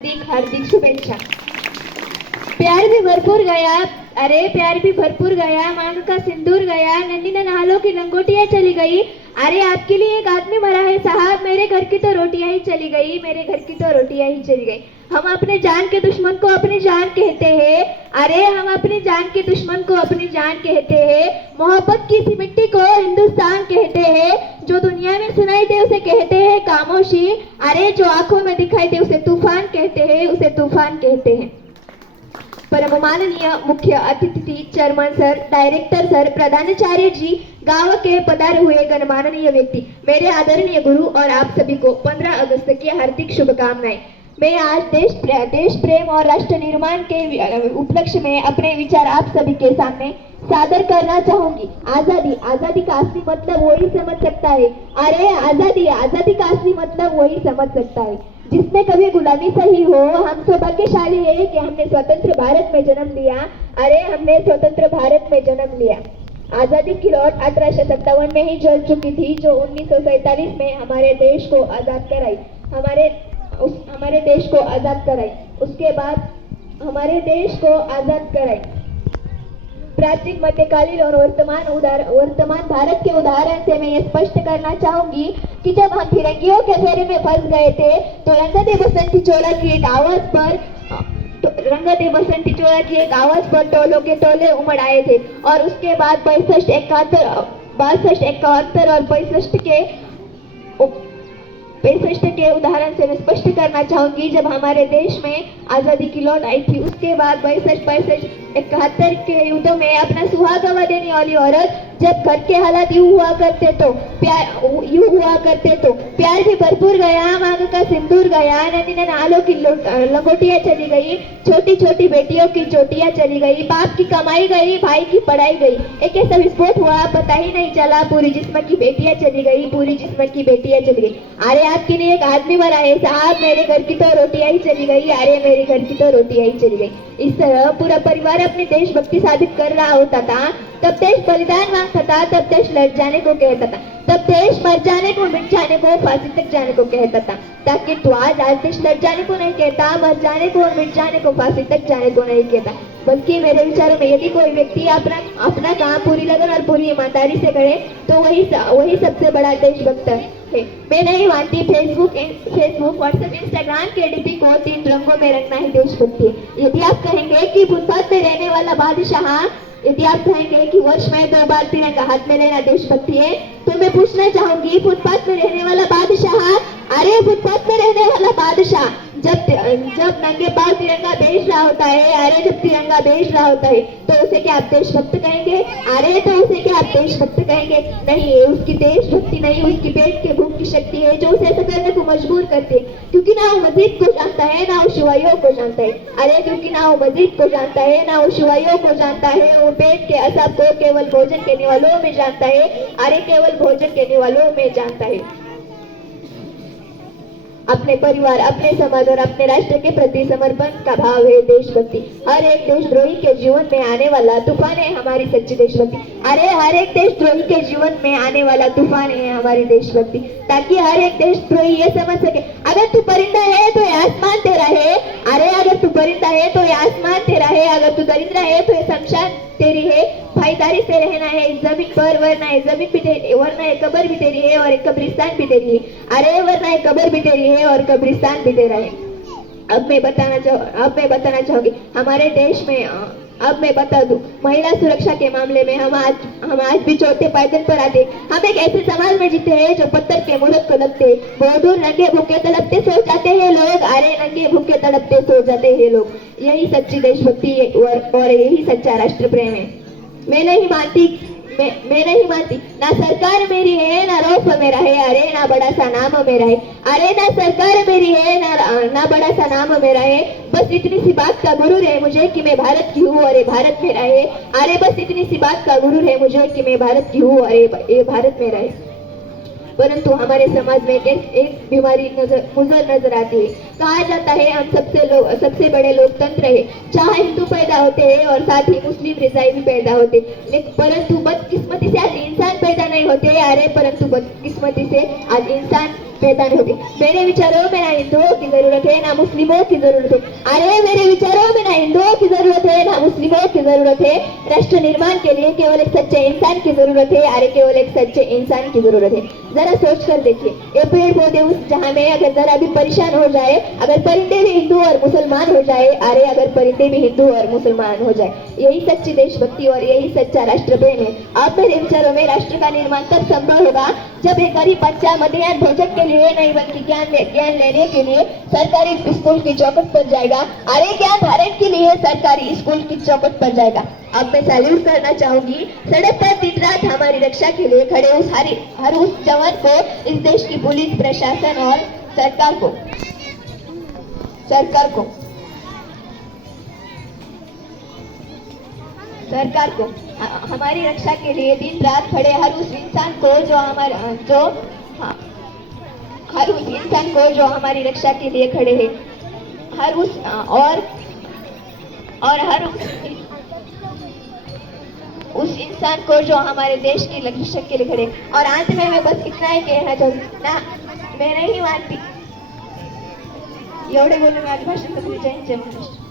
हार्दिक हार्दिक शुभेच्छा। प्यार भी भरपूर गया, अरे प्यार भी भरपूर गया, मांग का सिंदूर गया, नन्ही नन्हालों की लंगोटियां चली गई। अरे आपके लिए एक आदमी मरा है साहब, मेरे घर की तो रोटियां ही चली गई, मेरे घर की तो रोटियां ही चली गई। हम अपने जान के दुश्मन को अपनी जान कहते हैं, अरे हम अपनी जान के दुश्मन को अपनी जान कहते हैं। मोहब्बत की सी मिट्टी को हिंदुस्तान कहते हैं, जो दुनिया में सुनाई दे उसे कहते हैं खामोशी, अरे जो आंखों में दिखाई दे उसे तूफान कहते हैं, उसे तूफान कहते हैं। परम माननीय मुख्य अतिथि चेयरमैन सर, डायरेक्टर सर, प्रधानाचार्य जी, गांव के पधारे हुए गणमाननीय व्यक्ति, मेरे आदरणीय गुरु और आप सभी को 15 अगस्त की हार्दिक शुभकामनाएं। मैं आज देश प्रेम और राष्ट्र निर्माण के उपलक्ष्य में अपने विचार आप सभी के सामने सादर करना चाहूंगी। आजादी, आजादी का असली मतलब वही समझ सकता है, अरे आजादी, आजादी का असली मतलब वही समझ सकता है जिसने कभी गुलामी सही हो। हम सौभाग्यशाली है कि हमने स्वतंत्र भारत में जन्म लिया, अरे हमने स्वतंत्र भारत में जन्म लिया। आजादी की लौट 1857 में ही जल चुकी थी, जो 1947 में हमारे देश को आजाद कराई, हमारे देश को आजाद कराई, उसके बाद हमारे देश को आजाद कराई। प्राचीन, मध्यकालीन और वर्तमान भारत के उदाहरण से मैं ये स्पष्ट करना चाहूंगी कि जब हम फिरंगियों के फेरे में फंस गए थे तो रंगदे बसंती चोला की एक आवाज पर टोलों के टोले उमड़ आए थे। और उसके बाद 62, 71 और 65 के उदाहरण से मैं स्पष्ट करना चाहूंगी, जब हमारे देश में आजादी की लौट आई थी, उसके बाद 62, 71 के युद्धों में अपना सुहाग गवा देने वाली औरत, जब घर के हालात यूं हुआ करते तो प्यार भी भरपूर गया, मांग का सिंदूर गया, नन्ही नन्हालों की लंगोटियां चली गई, छोटी छोटी बेटियों की चोटियां चली गई, बाप की कमाई गई, भाई की पढ़ाई गई, एक ऐसा विस्फोट हुआ पता ही नहीं चला, पूरी जिस्म की बेटियां चली गई, पूरी जिस्म की बेटियां चली गई। अरे आपके लिए एक आदमी मरा है साहब, मेरे घर की तो रोटियां ही चली गई, अरे मेरे घर की तो रोटियां ही चली गई। इस तरह पूरा परिवार अपनी देशभक्ति साबित कर रहा होता था। तब देश बलिदान मांगता था, तब देश लड़ जाने को कहता था, तब देश मर जाने को, मिट जाने को, फांसी तक जाने को कहता था। ताकि तू आज देश लड़ जाने को नहीं कहता, मर जाने को, मिट जाने को, फांसी तक जाने को नहीं कहता, बल्कि मेरे विचारों में यदि कोई व्यक्ति अपना काम पूरी लगन और पूरी ईमानदारी से करे तो वही सबसे बड़ा देशभक्त है। मैं नहीं मानती फेसबुक, व्हाट्सएप, इंस्टाग्राम के डीपी को 3 रंगों में रखना ही देशभक्ति है। यदि आप कहेंगे कि फुटपाथ में रहने वाला बादशाह, यदि आप कहेंगे कि वर्ष में 2 बार तिरंगा हाथ में लेना देशभक्ति है, तो मैं पूछना चाहूंगी, फुटपाथ में रहने वाला बादशाह, अरे फुटपाथ में रहने वाला बादशाह जब नंगे पांव तिरंगा बेच रहा होता है, अरे जब तिरंगा बेच रहा होता है तो उसे क्या आप देशभक्त कहेंगे? अरे तो उसे क्या आप देशभक्त कहेंगे? नहीं, उसकी देशभक्ति नहीं, उसकी पेट के भूख की शक्ति है जो उसे ऐसा करने को मजबूर करती है, क्योंकि ना वो मस्जिद को जानता है, ना वो शिवाइयों को जानता है। अरे क्योंकि ना वो मस्जिद को जानता है, ना वो शिवाइयों को जानता है, वो पेट के असाब को केवल भोजन करने वालों में जानता है, अरे केवल भोजन करने वालों में जानता है। अपने परिवार, अपने समाज और अपने राष्ट्र के प्रति समर्पण का भाव है देशभक्ति। हर एक देशद्रोही के जीवन में आने वाला तूफान है हमारी सच्ची देशभक्ति। अरे हर एक देशद्रोही के जीवन में आने वाला तूफान है हमारी देशभक्ति, ताकि हर एक देशद्रोही ये समझ सके, अगर तू परिंदा है तो ये आसमान तेरा है, अरे अगर तू परिंदा है तो ये आसमान तेरा है, अगर तू दरिंदा है तो ये शमशान तेरी है। भाईचारे से रहना है इस जमीन पर, वरना ये जमीन भी तेरी, वरना ये कब्र भी तेरी है और एक कब्रिस्तान भी तेरी है, अरे वरना ये कब्र भी तेरी है और कब्रिस्तान भी तेरा है। अब मैं बताना चाहूंगी हमारे देश में, अब मैं बता दूं, महिला सुरक्षा के मामले में हम आज भी चौथे पायदान पर आते। हम एक ऐसे समाज में जीते हैं जो पत्थर के मुहूर्त को लगते, बहुत दूर नंगे भूखे तड़पते सो जाते हैं लोग, अरे नंगे भूखे तड़पते सो जाते हैं लोग। यही सच्ची देशभक्ति और यही सच्चा राष्ट्र प्रेम है। मैं नहीं मानती ना सरकार मेरी है, ना रौफ मेरा है, अरे ना बड़ा सा नाम मेरा है, अरे ना सरकार मेरी है, ना बड़ा सा नाम मेरा है, बस इतनी सी बात का गुरूर है मुझे कि मैं भारत की हूँ और ये भारत मेरा है, अरे बस इतनी सी बात का गुरूर है मुझे कि मैं भारत की हूँ और ये भारत मेरा है। परंतु हमारे समाज में एक बीमारी मुझर नजर आती है। कहा जाता है हम सबसे बड़े लोकतंत्र है, चाहे हिंदू पैदा होते हैं और साथ ही मुस्लिम ईसाई भी पैदा होते, परंतु बदकिस्मती से आज इंसान पैदा पैदा नहीं होते अरे, परंतु बदकिस्मती से आज इंसान पैदा नहीं होते। मेरे विचारों में ना हिंदुओं की जरूरत है ना मुस्लिमों की जरूरत है। अरे मेरे विचारों में ना हिंदुओं की जरूरत है ना मुस्लिमों की जरूरत है। राष्ट्र निर्माण के लिए केवल एक सच्चे इंसान की जरूरत है। अरे केवल एक सच्चे इंसान की जरूरत है। जरा सोच कर देखिए, ये पेड़ पौधे उस जहां में अगर जरा भी परेशान हो जाए, अगर परिंदे भी हिंदू और मुसलमान हो जाए, अरे अगर परिंदे भी हिंदू और मुसलमान हो जाए, यही सच्ची देशभक्ति और यही सच्चा राष्ट्र प्रेम है। आप मेरे विचारों में राष्ट्र का निर्माण तब संभव होगा जब एक गरीब बच्चा मध्याह्न भोजन के लिए नहीं बल्कि ज्ञान लेने के लिए सरकारी स्कूल की चौखट पर जाएगा। अरे ज्ञान धारण के लिए सरकारी स्कूल की चौखट पर जाएगा। अब मैं सैल्यूट करना चाहूंगी सड़क पर दिन रात हमारी रक्षा के लिए खड़े हर उस जवान को, इस देश की पुलिस प्रशासन और सरकार को हमारी रक्षा के लिए दिन रात खड़े हर उस इंसान को जो हमारी रक्षा के लिए खड़े हैं, हर उस उस इंसान को जो हमारे देश की रक्षा के लिए खड़े। और अंत में मैं बस इतना ही कहना चाहूंगी ना, मैं नहीं मानती एवढे बोलून माझं भाषण संपलं। जय हिंद, जय महाराष्ट्र।